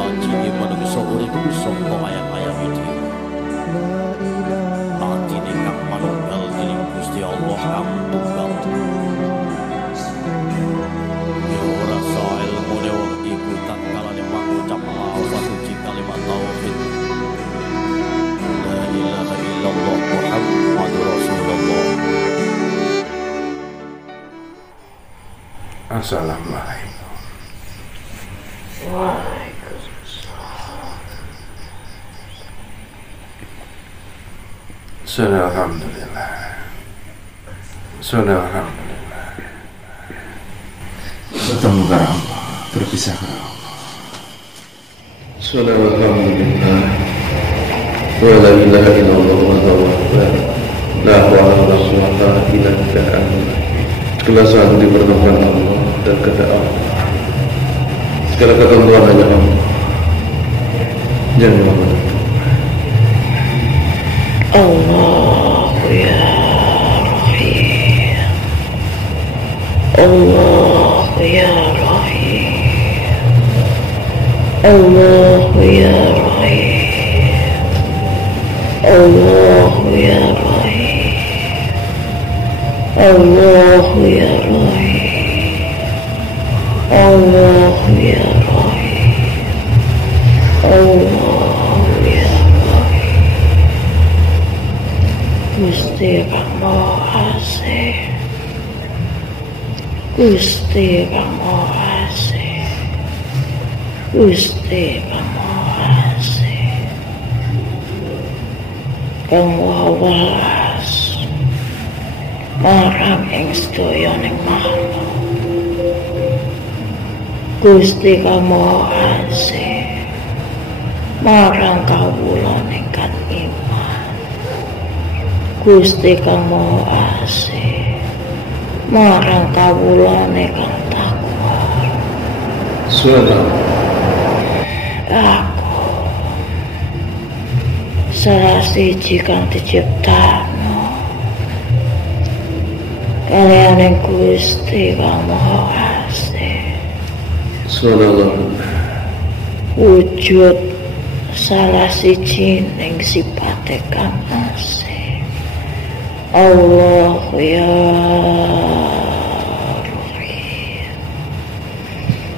Aji manungsa urip saka ayam-ayam iki. Atine kang manunggal dening Gusti Allah kang tunggal. Ya ora sae ilmune wong iku tak kalane mangucap lafaz suci kalimat tauhid. La ilaha illallah Muhammadur Rasulullah. Assalamualaikum. Waalaikumsalam. Alhamdulillah. Alhamdulillah. Bertemu karena Allah, berpisah karena Allah. Alhamdulillah. Wa la ilaha illallah wa la hawla wa la quwwata illa billah. Kelasan diperlukan Allah dan kepada Allah. Segala ketentuan hanya Allah. Jangan lupa. Allah ya Rahim. Allah ya Rahim. Allah ya Rahim. Allah ya Rahim. Allah ya Rahim. Allah ya Rahim. Allah ya Rahim. Gusti Kang Maha Asih. Gusti Kang Maha Asih. Gusti Kang Maha Asih. Kang Maha Welas marang ing sedayaning makhluk. Gusti Kang Maha Asih marang kawula ingkang iman. Gusti Kang Maha Asih marang kawula ingkang takwa. Aku salah siji kang diciptakno kaliyan Gusti Kang Maha Asih. Wujud salah siji ning sipate kang asih. Allah ya Rahim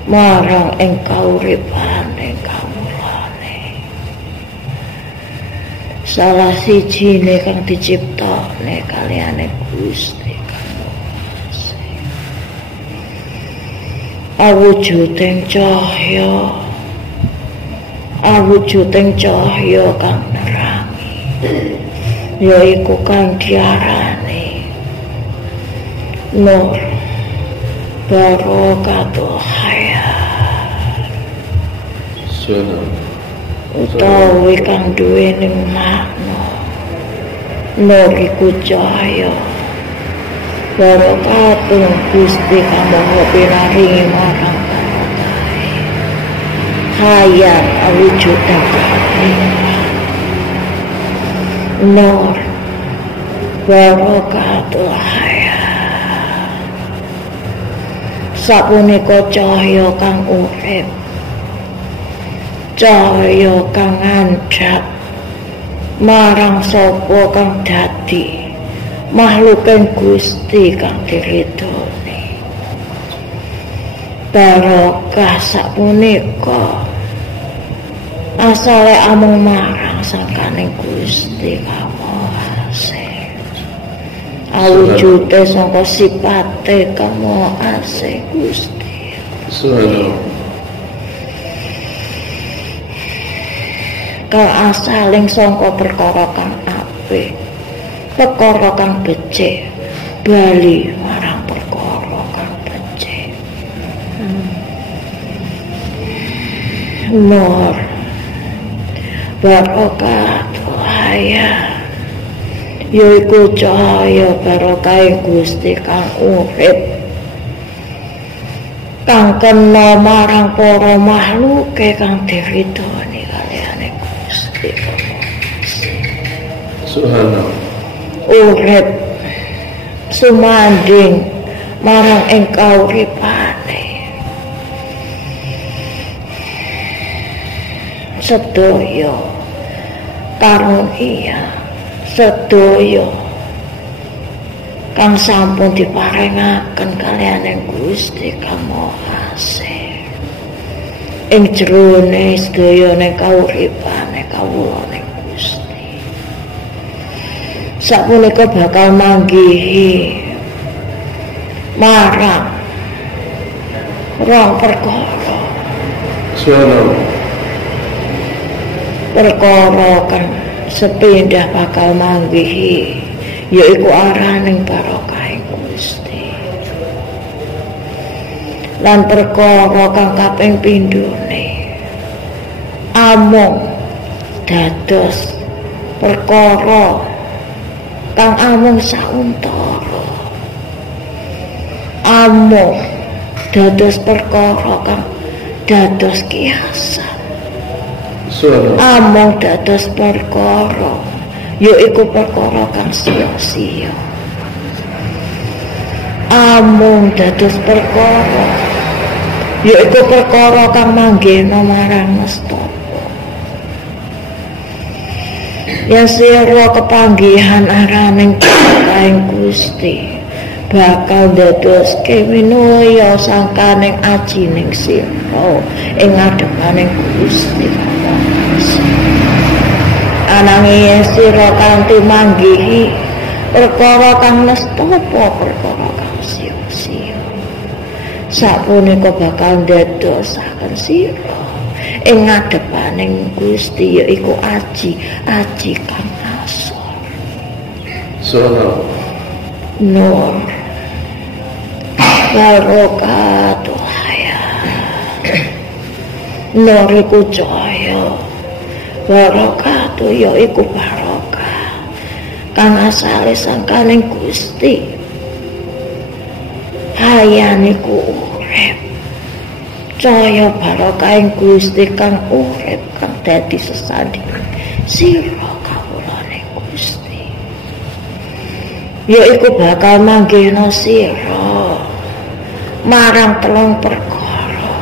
marang ing kauripane kawulane. Salah sijine kang diciptakne kaliyane Gusti Kang Maha Asih. Awujuding cahya, awujuding cahya kang nerangi, yaiku kang diarani nur barakatul hayat. Utawi kang duweni makna nur iku cahya barakatul Gusti Kang Maha pinaringi marang hayat awujuding kauripan. Nur barakatul hayat sapunika cahya kang urip, cahya kang andhap marang sapa kang dadi makhluking Gusti kang diridhoni. Barokah sapunika asale amung marang sangkaning Gusti Kang Maha Asih. Awujude saka sipate Kang Maha Asih Gusti. Kang asaling saka perkara kang apik, perkara kang becik, bali marang perkara kang becik. Nur barakatul hayat yaiku cahaya barokah Gusti kang urip, kang kena marang para makhluke kang diridhoni kaliyane Gusti Kang Maha Asih. Subhanallah. Urip sumanding marang ing kauripane. sedaya karunia sedaya kang sampun diparingaken kaliyan Gusti Kang Maha Asih ing jerone sedayane kauripane kawula ning Gusti. Sapunika bakal manggihi marang rong perkara. Perkara kang sepindah bakal manggihi yaiku araning barokahing Gusti. Lan perkara kang kaping pindhone amung dados perkara kang amung sauntara. Amung dados perkara kang dados kiasan. Amung dados perkara yaiku perkara kang sia-sia. Amung dados perkara yaiku perkara kang manggihna marang nestapa. Yen sira kepanggihan araning barokahing Gusti bakal dadoske winaya sangkaning ajining sira ing ngadepaning Gusti. Ananging sira kanthi manggihi perkara kang nestapa perkara kang sia-sia, sapunika bakal ndadosaken sira ing ngadepaning Gusti yaiku aji kang asor. Nur barokatuh hayat. Nur iku cahya, barokatuh yaiku barokah kang asale sangkaning Gusti. Hayat niku urip, cahya barokahing Gusti kang urip kang dadi sesandingan sira kawulane Gusti. Yaiku bakal manggihna sira marang telung perkara.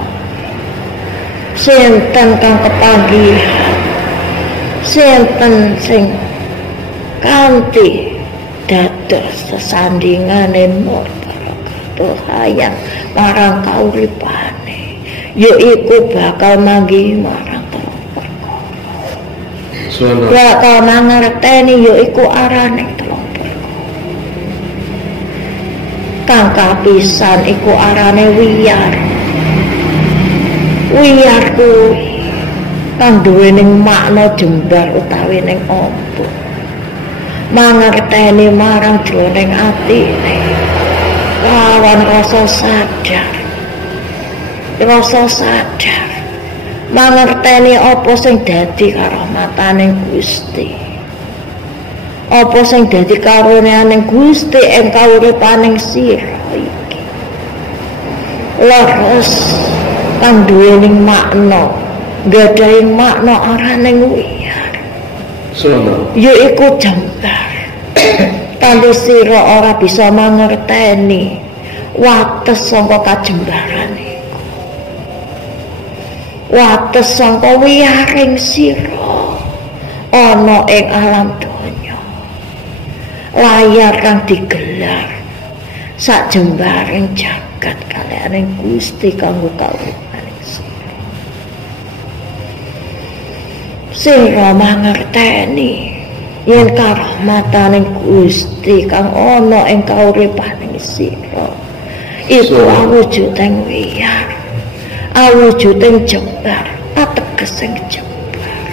Sinten kang kepanggihan, sinten sing kanthi dados sesandingane nur barokatuh hayat marang kauripane, yaiku bakal manggih marang telung perkara. Bakal mangerteni yaiku araning telung perkara. Kang kapisan iku arane wiyar. Wiyar kuwi kang duwening makna jembar utawi ning ombo. Mangerteni marang jroning atine lawan rasa sadar. Mangerteni apa sing dadi karomataning Gusti, apa sing dadi karunianing Gusti ing kauripaning sira iki. Leres kang duwening makna, gadhahi makna araning wiyar. Yaiku jembar. Kanthi sira ora bisa mangerteni wates saka kajembaran iku. Wates saka wiyaring sira ana ing alam donya. Layar kang digelar sak jembaring jagat kaliyaning Gusti kanggo kauripaning sira. Sira mangerteni yen karomataning Gusti kang ana ing kauripaning sira iku awujuding wiyar, awujuding jembar, ategesing jembar.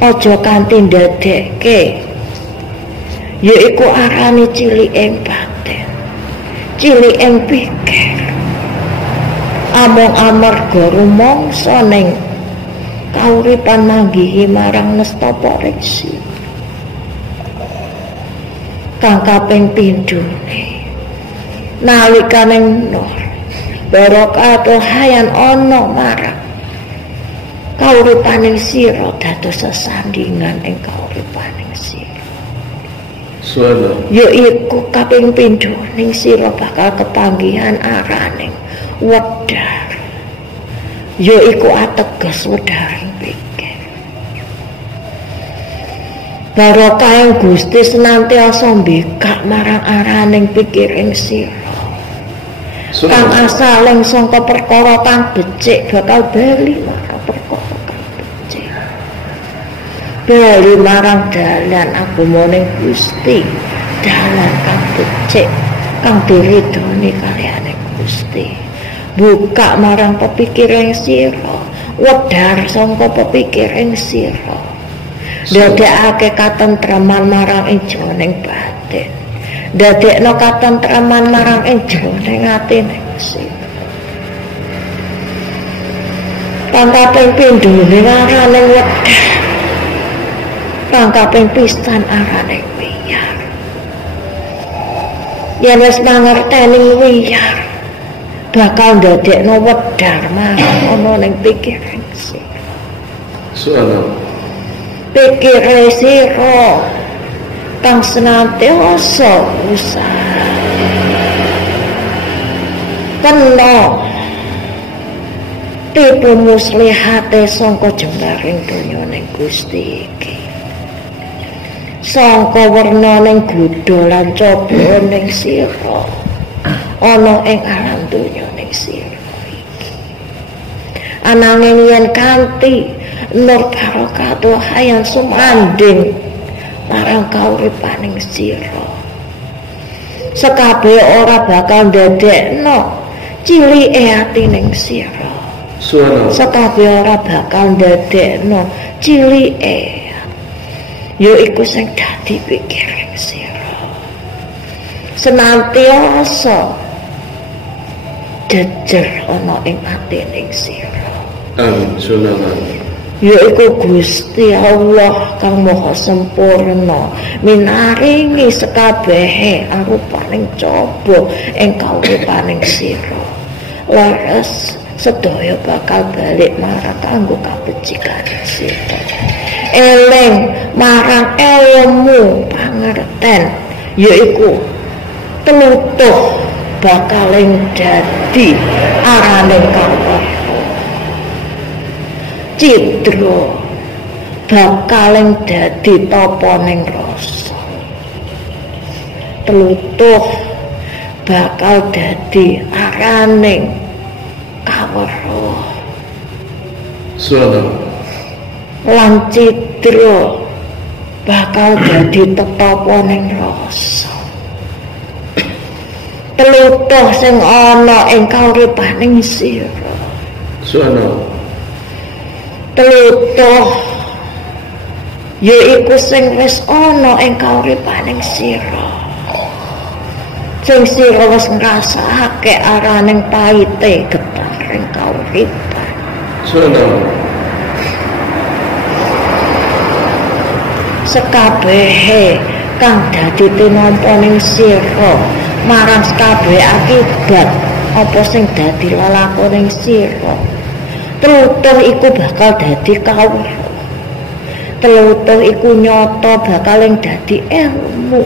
Aja kanthi ndadekke yaiku arane ciliking batin, ciliking pikir. Amung amarga rumangsa ning kauripan manggihi marang nestapa reksi. Kang kaping pindhone nalikaning nur barokatuh hayat ana marang kauripaning sira dados sesandingan ing kauripaning sira. Yaiku kaping pindhoning sira bakal kepanggihan araning wedhar. ya iku ateges wedharing pikir. Barokah Gusti senantiasa mbikak marang araning pikiring sira. Kang asaling sangka perkara kang becik bakal bali marang perkara kang becik. Bali marang dalan agamaning Gusti, dalan kang becik, kang diridhoni kaliyan Gusti. Buka marang pepikiring sira, wedhar sangka pepikiring sira. Ndadekake katentreman marang ing jroning batin. Ndadekno katentreman marang ing jroning atine sira. Pangkaping pindhone arane wedhar. Pangkaping pisan arane wiyar. Yen wis mangerteni wiyar, bakal ndadekno wedhar marang ana ning pikiring sira. Subhanallah. Pikir sira kang senantiasa usaha kena tipu muslihate sangka jembaring donya ning Gusti iki, sangka wernaning godha lan coba ning sira ana ing alam donya ning sira iki. Ananging yen kanthi nur barokah hayang sumanding marang kauripaning sira, sekabeh ora bakal ndadekno cilike atining sira. Sekabeh ora bakal ndadekno cilike ya iku sing dadi pikiring sira. Senantiasa jejer ana ing atining sira. Amin. Subhanallah. Yaiku Gusti Allah kang maha sempurna minaringi sekabehe arupaning coba ing kauripaning sira. Laras sedaya bakal balik marang kanggo kabecikan sira. Eling marang ilmu pangerten yaiku telutuh bakal dadi araning kawruh. Citra bakal dadi tapaning rasa. Telutuh bakal dadi araning kaweruh. Subhanallah. Lan citra bakal dadi tetapaning rasa. Telutuh sing ana ing kauripaning sira. Subhanallah. Telutuh yaiku sing wis ana ing kauripaning sira, sing sira wis ngrasakake araning pahite getaring kauripan. Subhanallah. Sekabehe kang dadi tinampa ning sira marang sekabeh akibat apa sing dadi lelakoning sira. Telutuh iku bakal dadi kawruh. Telutuh iku nyata bakal dadi ilmu.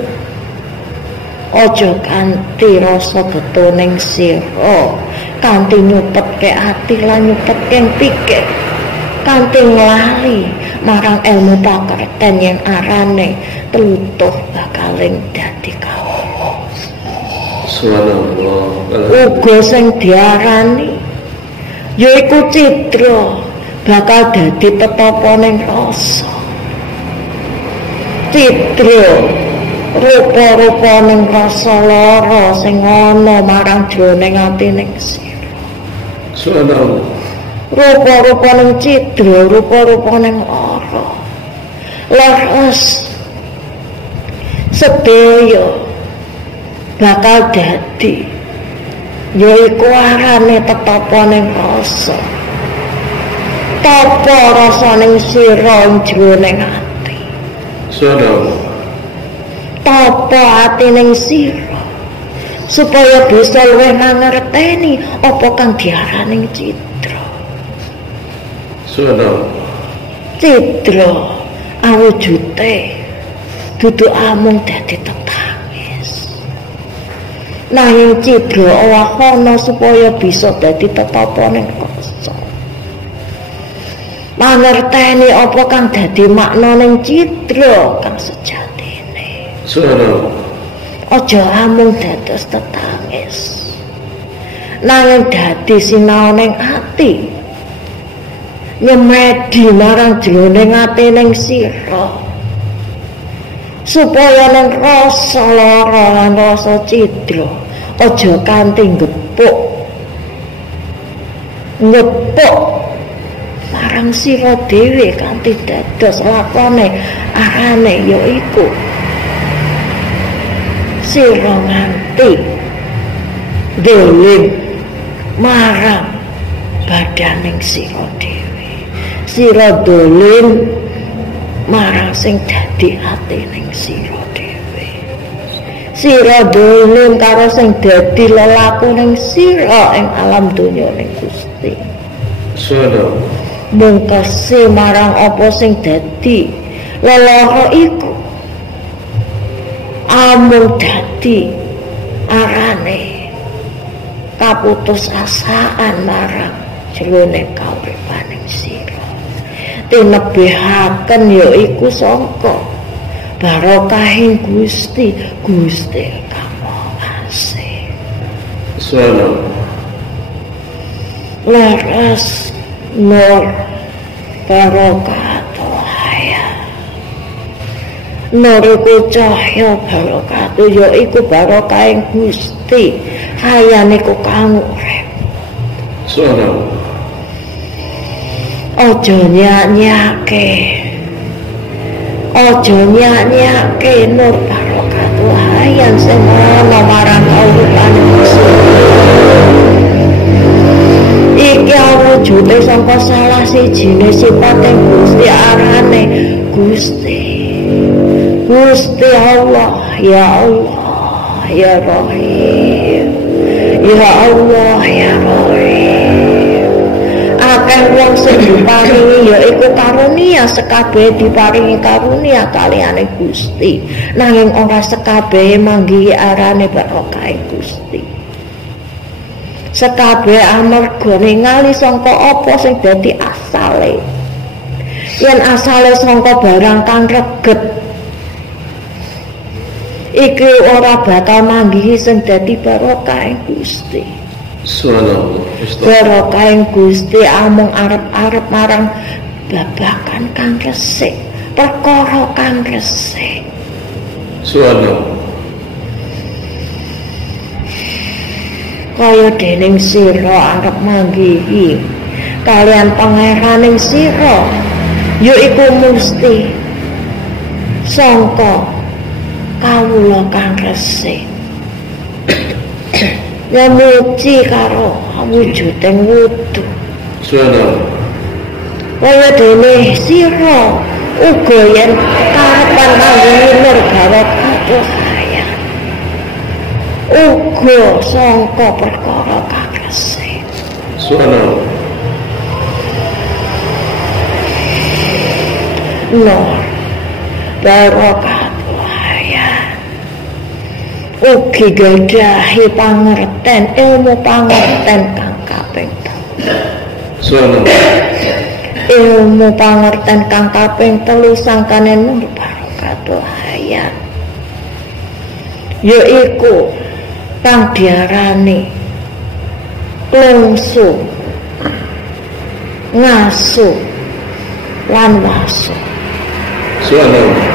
Aja kanthi rasa betoning sira, kanthi nyupetke ati lan nyupetke pikir, kanthi nglali marang ilmu pakerten yang arane telutuh bakal dadi kawruh. Subhanallah. Uga sing diarani yaiku citra bakal dadi tetapaning rasa. Citra rupa-rupaning rasa lara sing ana marang jroning atining sira. Subhanallah. Rupa-rupaning citra, rupa-rupaning lara. Laras sedaya bakal dadi yaiku arane tetapaning rasa. Tapa rasaning sira ing jroning ati. Subhanallah. Tapa atining sira supaya bisa luwih ngerteni apa kang diaraning citra. Subhanallah. Citra awujute dudu amung dadi tetangis. Nanging citra owahana supaya bisa dadi tetapaning rasa. Mangerteni apa kang dadi makna ning citra kang sejatine. Subhanallah. Aja amung dados tetangis. Nanging dadi sinau ning ati. Nyemedi marang jroning ati ning sira. Supaya ning rasa lara lan rasa cidra aja kanthi ngepuk marang sira dhewe kanthi dados lakone arane yaiku sira nganti dolim marang badaning sira dhewe, sira dolim marang sing dadi atining sira dhewe, sira dolim karo sing dadi lelaku ning sira ing alam donya ning Gusti. Subhanallah. Mungkesi marang apa sing dadi lelara iku amung dadi arane kaputus asaan marang jroning kauripaning sira. Tinebihaken yaiku sangka barokahing Gusti kang asih. Subhanallah. Leres nur barokatuh hayat. Nur iku cahya barokatuh yaiku barokahing Gusti hayane ku kang urip. Subhanallah. Aja nyak-nyake. Aja nyak-nyake nur barokatuh hayat sing ana marang kauripaning Gusti. Iki wujude sangka salah sijine sipating Gusti arane Gusti. Gusti Allah, ya Allah, ya Rahim. Ya Allah, ya Rahim. Akeh wong sing diparingi yaiku karunia, sekabehe diparingi karunia kaliyane Gusti. Nanging ora sekabehe manggihi arane barokah Gusti. Sekabeh amarga ningali sangka apa sing dadi asale. Yen asale sangka barang kang reget, iki ora bakal manggihi sing dadi barokah Gusti. Subhanallah. Barokah Gusti amung arep-arep marang babagan kang resik, perkara kang resik. Subhanallah. Kaya dening sira arep manggihi kalian pangeraning sira yaiku mesti sangka kawula kang resik nyamuci karo wujuding wudu. Subhanallah. Kaya dene sira uga yen karepan manggihi nur barokah uga sangka perkara kang resik. Subhanallah. Nur barokatuh hayat ugi gadhahi pangerten ilmu pangerten kang kaping 3. Subhanallah. Ilmu pangerten kang kaping 3 sangkane nur barokatuh hayat yaiku kang diarani lungsu, ngasu, lan wasu. Subhanallah.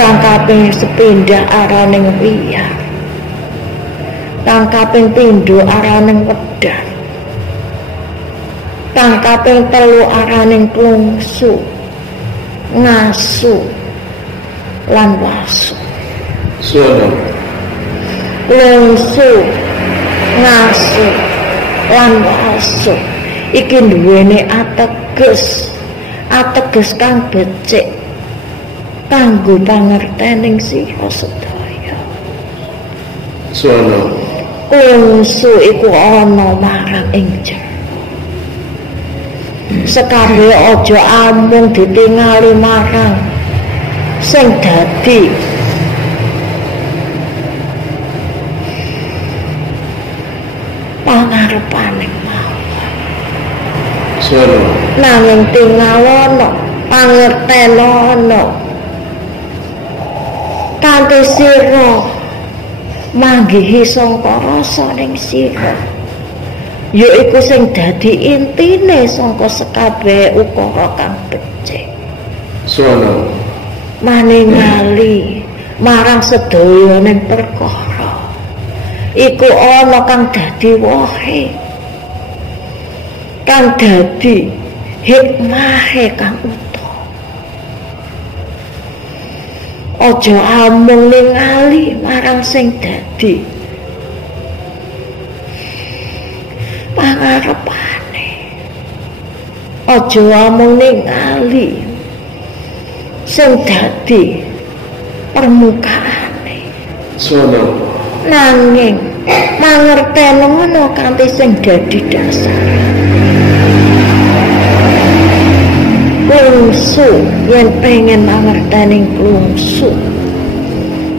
Kang kaping sepindhah araning wiyar, kang kaping pindho araning wedhar, kang kaping 3 araning lungsu, ngasu, lan wasu. Subhanallah. Lungsu, ngasu, lan wasu iki duwene ateges kang becik kanggo pangertening sira sedaya. Subhanallah. Lungsu iku ana marang ing jero. Sekabeh aja amung ditingali marang sing dadi pangarepaning mawon. nanging tingawono pangertenono kanthi sira manggihi sangka rasa ning sira yaiku sing dadi intine sangka sekabeh ukara kang becik maningali marang sedaya ning perkara iku ana kang dadi wohe kang dadi hikmahe kang utama aja amung ningali marang sing dadi pangarepane aja amung ningali sing dadi permukaane nanging mangertenono kanthi sing dadi dasar klungsu yen pengen mangerteni klungsu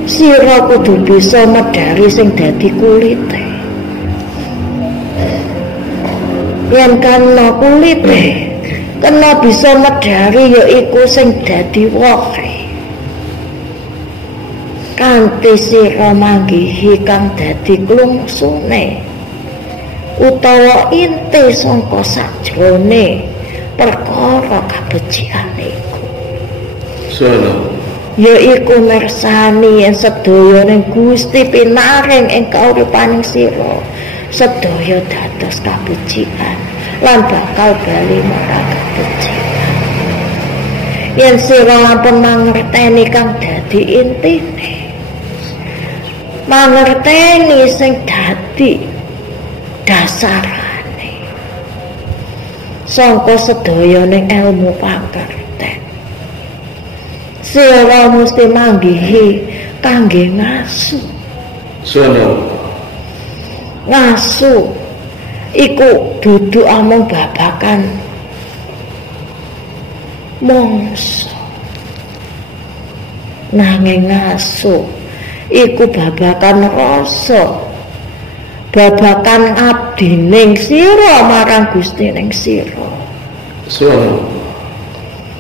sira kudu bisa medhari sing dadi kulite yen kana kulite kena bisa medhari yaiku sing dadi wohe kanthi sira manggihi kang dadi klungsune utawa inti sangka sajrone perkara kabecikan iku yaiku mirsani yen sedaya ning Gusti pinaring ing kauripaning sira sedaya dados kabecikan lan bakal bali marang kabecikan yen sira lampun mangerteni kang dadi intine mangerteni sing dadi dasarane sangka sedaya ning ilmu pangerten sira mesti manggihi kangge ngasu ngasu iku dudu amung babakan mongso nanging ngasu iku babakan rasa babakan abdi ning sira marang Gusti ning sira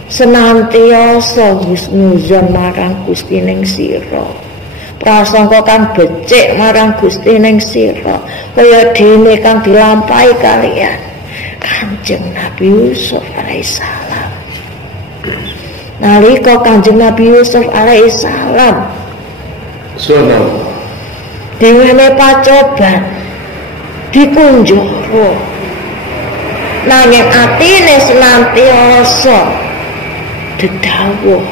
senantiasa husnuzon marang Gusti ning sira prasangka kang becik marang Gusti ning sira kaya dene kang dilampahi kalian Kanjeng Nabi Yusuf alaihissalam nalika Kanjeng Nabi Yusuf alaihissalam diwene pacoban dikunjara nanging atine senantiasa dedawuh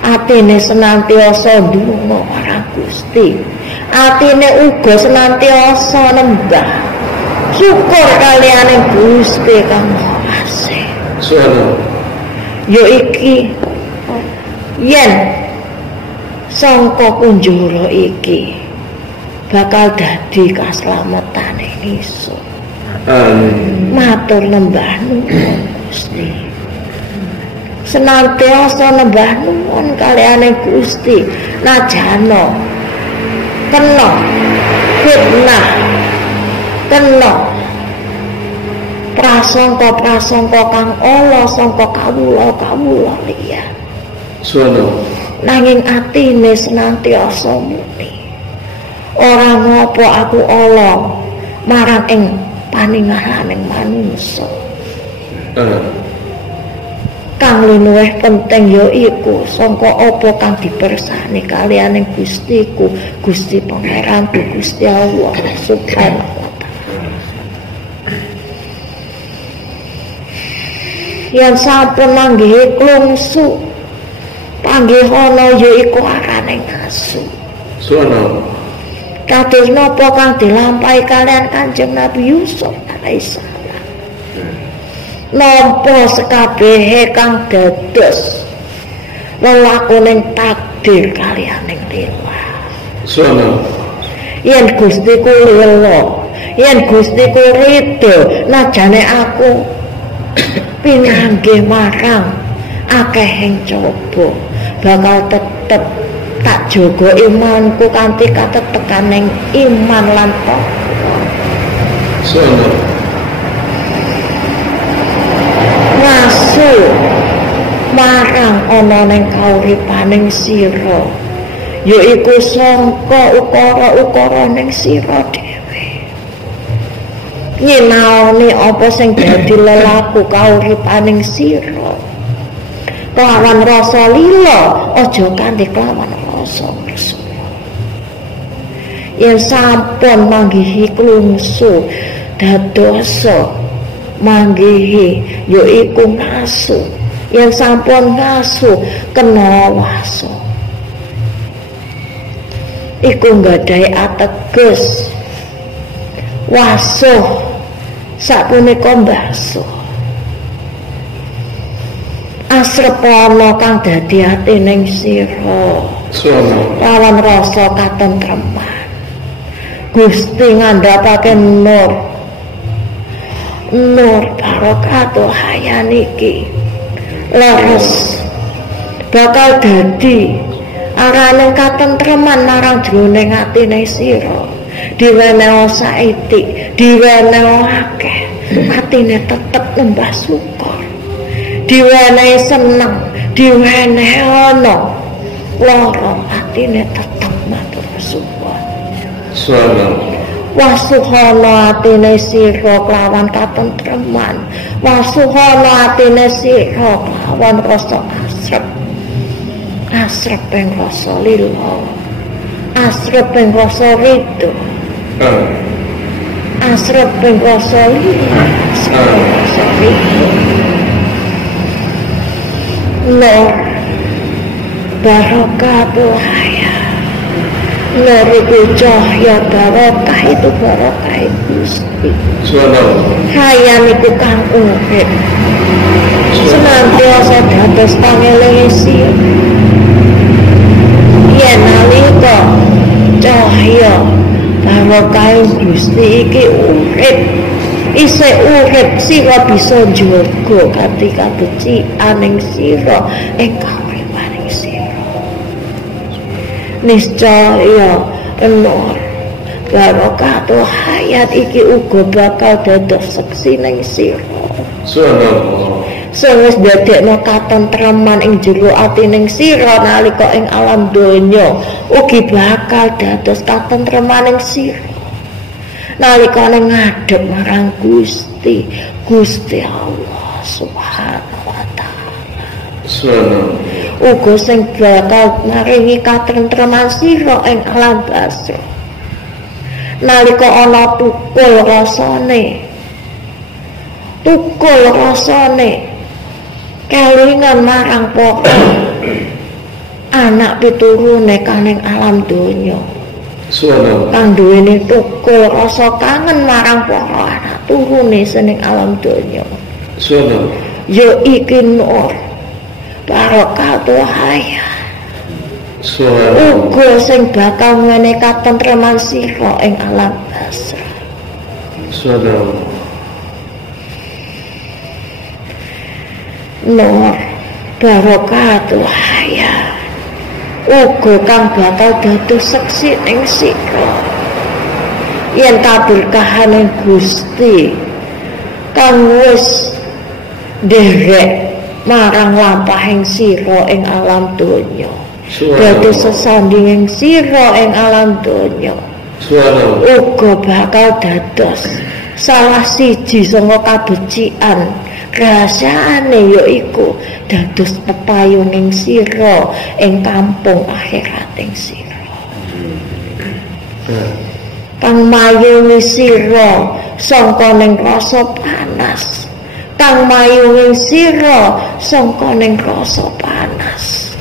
atine senantiasa ndonga marang Gusti atine uga senantiasa nembah syukur kaliyan Gusti kang Maha Asih ya iki yen sangka kunjara iki bakal dadi kaslametane ingsun matur nembah nuwun Gusti senantiasa nembah nuwun kaliyan Gusti najana kena fitnah kena prasangka-prasangka kang ala sangka kawula-kawula liyan nanging atine senantiasa muni ora ngopo aku ala marang ing paningalaning manungsa kang luwih penting yaiku sangka apa kang dipersani kaliyan ing Gustiku Gusti Pangeranku Gusti Allah Subhanahu wa taala yen sampun manggihi klungsu panggihana yaiku arane ngasu kados napa kang dilampahi kalian Kanjeng Nabi Yusuf alaihissalam nampa sekabehe kang dados lelakoning takdir kalian ing lila yen Gustiku lila yen Gustiku ridho najane aku pinanggih marang akehing coba bakal tetep tak jaga imanku kanthi katetekaning iman lan takwa ana ning kauripaning sira yaiku sangka ukara-ukara ning sira dhewe nyinaoni apa sing dadi lelaku kauripaning sira kelawan rasa lila aja kanthi kelawan rasa resuna yen sampun manggihi klungsu dadosa manggihi yaiku ngasu yen sampun ngasu kena waso iku nggadahi ateges wasuh sapunika mbasuh asrepana kang dadi ati ning sira lawan rasa katentreman Gusti ngandhapake nur barokah hayan iki leres bakal dadi arane katentreman marang jroning atine sira diweneho saithik diweneho akeh atine tetep nembah syukur diwenehi seneng diwenehi ana lara atine tetep matur syukur wasuhana atine sira kelawan katentreman wasuhana atine sira kelawan rasa asrep ing rasa lila asrep ing rasa ridho asrep ing rasa lila asrep ing rasa ridho nur barokah hayat nur iku cahya barokah itu barokah Gusti hayat iku kang urip senantiasa dados pangelinge sira yen nalika cahya barokah Gusti iki urip isih urip sira bisa njaga kanthi kabecikan ing sira ing kauripaning sira niscaya nur barokah hayat iki uga bakal dados seksi ning sira sing wis dadekno katentreman ing jero atining sira nalika ing alam donya ugi bakal dados katentreman ing sira nalika ngadhep marang Gusti Allah Subhanahu wa taala uga sing bakal maringi katentreman sira ing alam barzah nalika ana tukul rasane kelingan marang para anak piturune kaning alam donya kang duweni tukul rasa kangen marang para anak turune sening alam donya ya iki nur barokah hayat uga sing bakal ngene katentreman sira ing alam barzah nur barokah hayat uga kang bakal dados seksi ing sira yen kaberkahaning Gusti kang wis nderek marang lampahing sira ing alam donya dados sesandinging sira ing alam donya uga bakal dados salah siji saka kabecikan rahasiane yaiku dados pepayuning sira ing kampung akhirat ing sira kang mayungi sira sangka ning rasa panas kang mayungi sira sangka ning rasa panas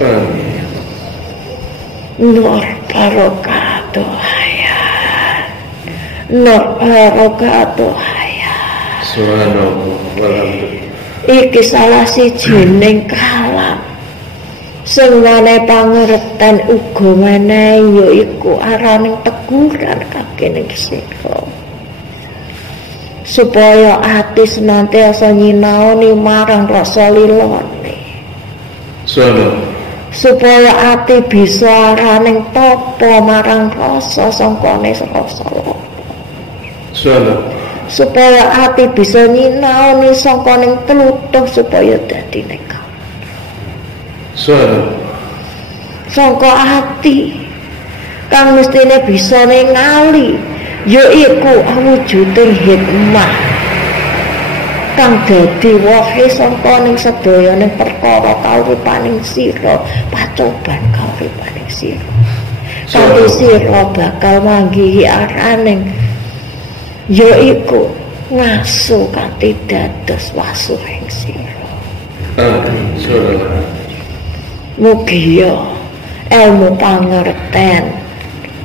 nur barokah hayat nur barokah hayat iki salah sijining kalam sing menehi pangerten uga menehi yaiku araning teguran kakening sira supaya ati senantiasa nyinaoni marang rasa lilane supaya ati bisa araning tapa marang rasa sangkane rasa supaya ati bisa nyinaoni sangkaning tlutuh supaya dadi neka saka ati kang mestine bisa ningali yaiku awujuding hikmah kang dadi wae sangka ning sedayaning perkara kauripaning sira pacoban kauripaning sira kanthi sira bakal manggihi araning yaiku ngaso kanthi dados wasuhing sira. Mugi ilmu pangerten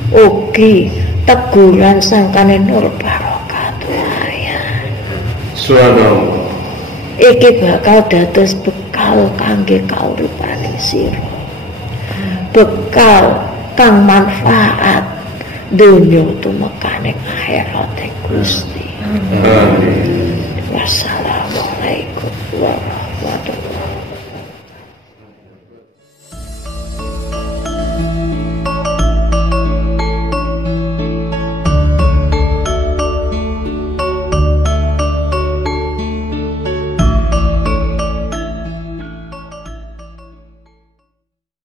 ugi teguran sangkane nur barokatuh ayan. Subhanallah. Iki bakal dados bekal kangge kauripaning sira. Bekal kang manfaat dunya tumekaning akhirat Gusti. Amin. Wassalam.